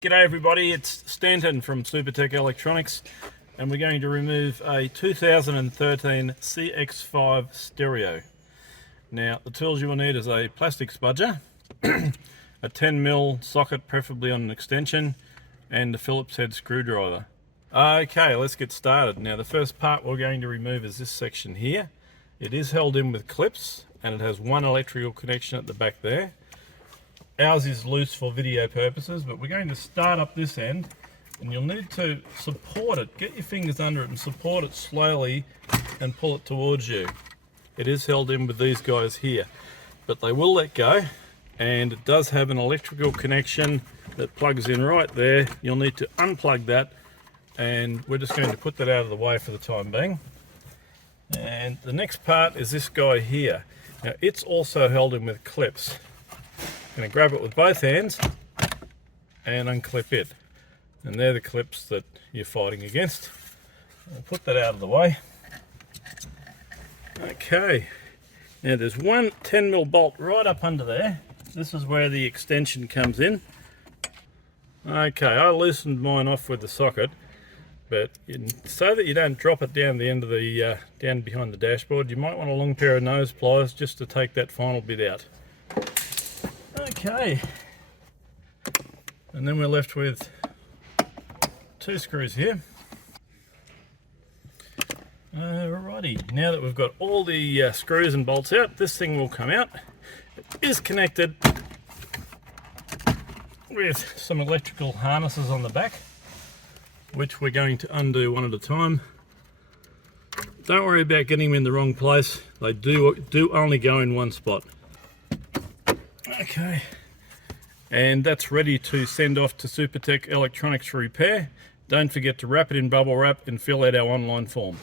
G'day everybody, it's Stanton from Supertech Electronics and we're going to remove a 2013 CX-5 Stereo. Now the tools you will need is a plastic spudger, a 10mm socket preferably on an extension, and a Phillips head screwdriver. Okay, let's get started. Now the first part we're going to remove is this section here. It is held in with clips and it has one electrical connection at the back there. Ours is loose for video purposes, but we're going to start up this end and you'll need to support it. Get your fingers under it and support it slowly and pull it towards you. It is held in with these guys here, but they will let go, and it does have an electrical connection that plugs in right there. You'll need to unplug that, and we're just going to put that out of the way for the time being. And the next part is this guy here. Now it's also held in with clips. Going to grab it with both hands and unclip it, and they're the clips that you're fighting against. I'll put that out of the way. Okay, now there's one 10mm bolt right up under there. This is where the extension comes in. Okay, I loosened mine off with the socket, but so that you don't drop it down the end of the down behind the dashboard, you might want a long pair of nose pliers just to take that final bit out. Okay, and then we're left with two screws here. Alrighty, now that we've got all the screws and bolts out, this thing will come out. It is connected with some electrical harnesses on the back, which we're going to undo one at a time. Don't worry about getting them in the wrong place. They do only go in one spot. Okay, and that's ready to send off to Supertech Electronics for repair. Don't forget to wrap it in bubble wrap and fill out our online form.